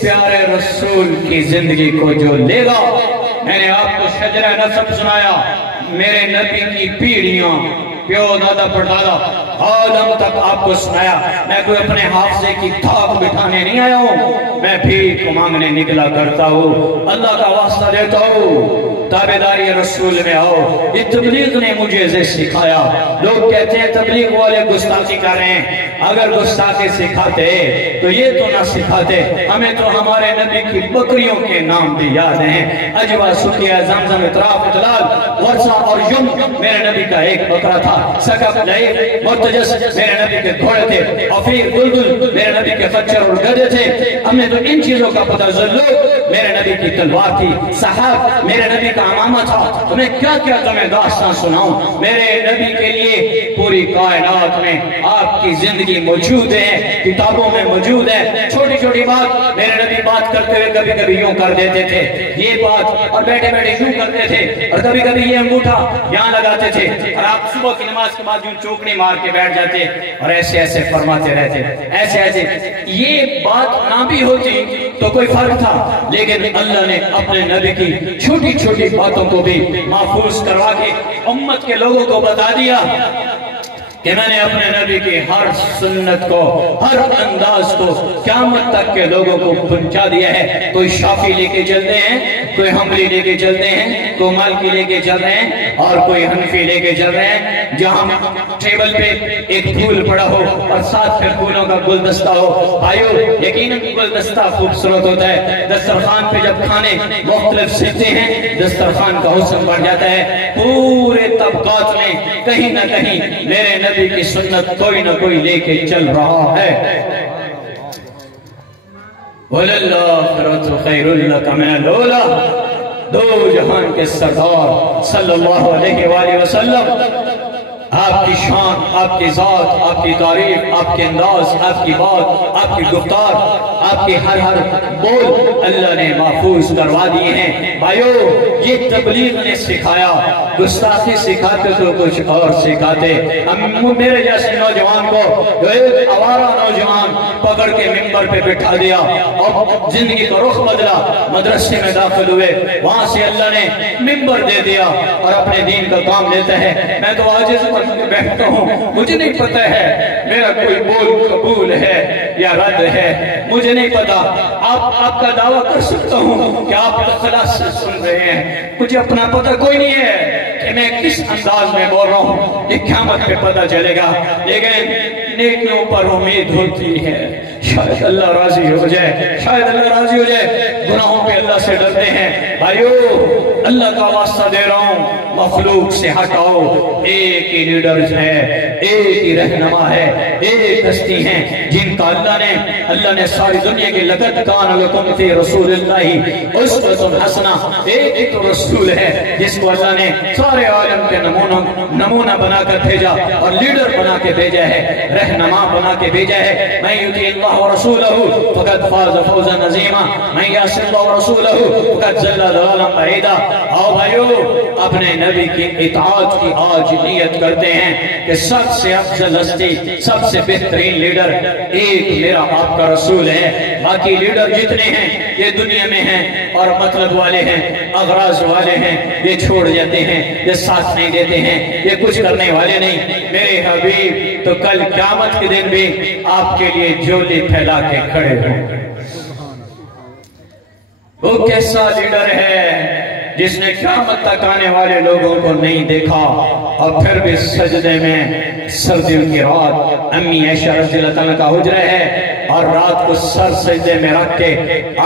پیارے رسول کی زندگی کو جو لے گا، میں نے آپ کو شجرہ نسب سنایا، میرے نبی کی پیڑھیاں پیو دادا پردادا عالم تک آپ کو سنایا۔ میں کوئی اپنے حافظے کی تھاک بٹھانے نہیں آیا ہوں، میں بھیک مانگنے نکلا کرتا ہوں، اللہ کا واسطہ دیتا ہوں، تابعداری رسول میں آؤ۔ یہ تبلیغ نے مجھے یہ سکھایا۔ لوگ کہتے ہیں تبلیغ والے گستاخی کر رہے ہیں، اگر گستاخی سکھاتے تو یہ تو نہ سکھاتے، ہمیں تو ہمارے نبی کی بکریوں کے نام بھی یاد ہیں، اجوا، سقیہ، زمزم، اطراف، اطلال، ورثہ اور یم میرے نبی کا ایک بکرا تھا، سکب، لعیب، مرتجس میرے نبی کے گھوڑے تھے، عفیر، دلدل میرے نبی کے خچر اور گدے تھے۔ ہمیں تو ان چیزوں کا پتہ، ذلو میرے نبی کی تلوار تھی، صحاب میرے نبی کا امامہ تھا۔ تمہیں کیا کیا تمہیں داستان سناؤں، میرے نبی کے لیے پوری کائنات میں آپ کی زندگی موجود ہے، کتابوں میں موجود ہے۔ چھوٹی چھوٹی بات میرے نبی بات کرتے ہوئے کبھی کبھی یوں کر دیتے تھے، یہ بات، اور بیٹھے بیٹھے یوں کرتے تھے، اور کبھی کبھی یہ انگوٹھا یہاں لگاتے تھے، اور آپ صبح کی نماز کے بعد یوں چوکڑی مار کے بیٹھ جاتے اور ایسے ایسے فرماتے رہتے، ایسے ایسے۔ یہ بات نہ بھی ہوتی تو کوئی فرق تھا، لیکن اللہ نے اپنے نبی کی چھوٹی چھوٹی باتوں کو بھی محفوظ کروا کے امت کے لوگوں کو بتا دیا کہ میں نے اپنے نبی کی ہر سنت کو، ہر انداز کو قیامت تک کے لوگوں کو پہنچا دیا ہے۔ کوئی شافعی لے کے چلتے ہیں، کوئی حنبلی لے کے چلتے ہیں، کوئی مالکی لے کے چل رہے ہیں، اور کوئی حنفی لے کے چل رہے ہیں۔ جہاں ٹیبل پہ ایک پھول پڑا ہو اور ساتھ پھر پھولوں کا گلدستہ ہو، بھائیو یقیناً گلدستہ خوبصورت ہوتا ہے، دسترخوان پہ جب کھانے مختلف سکتے ہیں دسترخوان کا حسن بڑھ جاتا ہے۔ پورے طبقات میں کہیں نہ کہیں میرے نبی کی سنت کوئی نہ کوئی لے کے چل رہا ہے۔ وَلَلَّآخِرَةُ خَيْرٌ لَكَ مِنَ الْأُولَىٰ، دو جہان کے سردار صلی اللہ علیہ وآلہ وسلم، آپ کی شان، آپ کی ذات، آپ کی تعریف، آپ کے انداز، آپ کی بات، آپ کی گفتار، آپ کی ہر بول اللہ نے محفوظ کروا دیے ہیں۔ بھائیو یہ تبلیغ نے سکھایا، گستاخی سکھاتے تو کچھ اور سکھاتے۔ میرے جیسے نوجوان کو جو ایک آوارہ نوجوان پکڑ کے ممبر پہ بٹھا دیا اور زندگی کا رخ بدلا، مدرسے میں داخل ہوئے، وہاں سے اللہ نے ممبر دے دیا اور اپنے دین کا کام لیتا ہے۔ میں تو عاجز بیٹھتا ہوں، مجھے نہیں پتہ ہے میرا کوئی بول قبول ہے یا رد ہے، مجھے نہیں پتا۔ آپ کا دعویٰ کر سکتا ہوں کہ آپ اخلاص سے سن رہے ہیں، مجھے اپنا پتہ کوئی نہیں ہے کہ میں کس انداز میں بول رہا ہوں، یہ قیامت پہ پتہ چلے گا، لیکن نیکیوں پر امید ہوتی ہے، شاید اللہ راضی ہو جائے، شاید اللہ راضی ہو جائے۔ گناہوں پہ اللہ سے ڈرتے ہیں۔ بھائیو اللہ کا واسطہ دے رہا ہوں، مخلوق سے ہٹاؤ، ایک ہی لیڈرز ہے، ایک ہی رہنما ہے، ایک ہستی ہیں جن کا اللہ نے ساری دنیا کے لقد کان لکم فی رسول اللہ اسوۃ حسنہ، ایک ہی تو رسول ہے جس کو اللہ نے سارے عالم کے نمونہ بنا کر بھیجا اور لیڈر بنا کے بھیجا ہے، رہنما بنا کے بھیجا ہے۔ من یطیع اللہ ورسولہ فقد فاز فوزا عظیما، من یعص اللہ ورسولہ فقد ضل ضلالا بعیدا۔ آؤ بھائیو اپنے نبی کی اطاعت کی آج نیت کرتے ہیں کہ سب سے افضل ہستی، سب سے بہترین لیڈر ایک میرا آپ کا رسول ہے۔ باقی لیڈر جتنے ہیں یہ دنیا میں ہیں اور مطلب والے ہیں، اغراض والے ہیں، یہ چھوڑ جاتے ہیں، یہ ساتھ نہیں دیتے ہیں، یہ کچھ کرنے والے نہیں۔ میرے حبیب تو کل قیامت کے دن بھی آپ کے لیے جھولی پھیلا کے کھڑے ہوں گے۔ وہ کیسا لیڈر ہے جس نے قیامت تک آنے والے لوگوں کو نہیں دیکھا اور پھر بھی سجدے میں، سردیوں کی رات، امی عائشہ رضی اللہ عنہا کا حجرہ ہے اور رات کو سر سجدے میں رکھ کے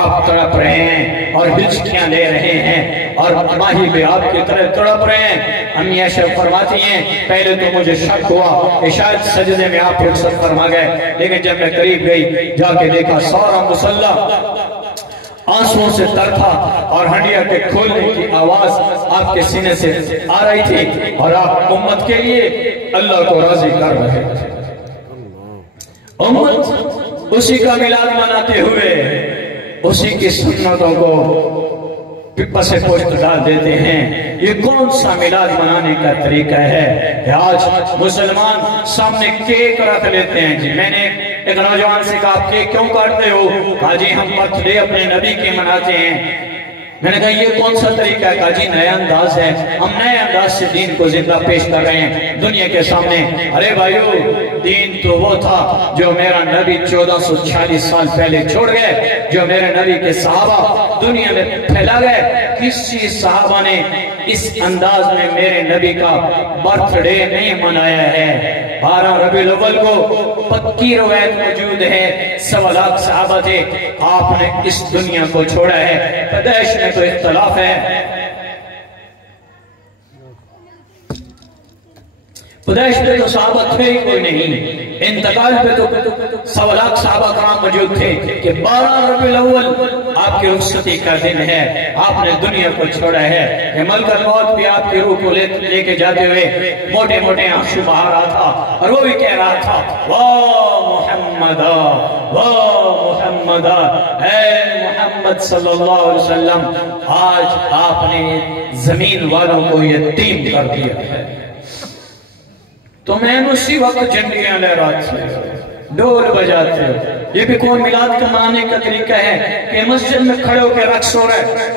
آپ تڑپ رہے ہیں اور ہچکیاں لے رہے ہیں اور ماہی بھی آپ کی طرح تڑپ رہے ہیں۔ امی عائشہ فرماتی ہیں پہلے تو مجھے شک ہوا کہ شاید سجدے میں آپ رخصت فرما گئے، لیکن جب میں قریب گئی جا کے دیکھا سارا مصلی آنسوں سے تر تھا اور ہڈیاں کے کھولنے کی آواز آپ کے سینے سے آ رہی تھی اور آپ امت کے لیے اللہ کو راضی کر رہے تھے۔ امت اسی کا میلاد مناتے ہوئے اسی کی سنتوں کو پس پشت ڈال دیتے ہیں۔ یہ کون سا میلاد منانے کا طریقہ ہے کہ آج مسلمان سامنے کیک رکھ لیتے ہیں؟ جی میں نے ایک نوجوان سے کہا آپ کیک کیوں کاٹتے ہو؟ کہا جی ہم برتھ ڈے اپنے نبی کی مناتے ہیں۔ میں نے کہا یہ کون سا طریقہ ہے؟ کہا جی نیا انداز ہے، ہم نئے انداز سے دین کو زندہ پیش کر رہے ہیں دنیا کے سامنے۔ ارے بھائیو، دین تو وہ تھا جو میرا نبی 1446 سال پہلے چھوڑ گئے، جو میرے نبی کے صحابہ دنیا میں پھیلا گئے۔ کسی صحابہ نے اس انداز میں میرے نبی کا برتھ ڈے نہیں منایا ہے۔ 12 ربیع الاول کو پکی روایت موجود ہے 1.25 لاکھ صحابہ تھے، آپ نے اس دنیا کو چھوڑا ہے۔ پیدائش میں تو اختلاف ہے، پیدائش پہ تو صحابہ تھے ہی کوئی نہیں، انتقال پہ تو 1.25 لاکھ صحابہ کرام موجود تھے کہ 12 ربیع الاول آپ کی رخصتی کا دن ہے، آپ نے دنیا کو چھوڑا ہے۔ یہ ملک الموت بھی آپ کی روح کو لے کے جاتے ہوئے موٹے موٹے آنسو بہا رہا تھا، اور وہ بھی کہہ رہا تھا واہ محمدہ، واہ محمدہ، اے محمد صلی اللہ علیہ وسلم، آج آپ نے زمین والوں کو یتیم کر دیا ہے۔ تو میں اسی وقت جھنڈیاں لہراتے ڈول بجاتے ہو۔ یہ بھی کون میلاد کا منانے کا طریقہ ہے کہ مسجد میں کھڑے ہو کے رقص ہو رہا ہے؟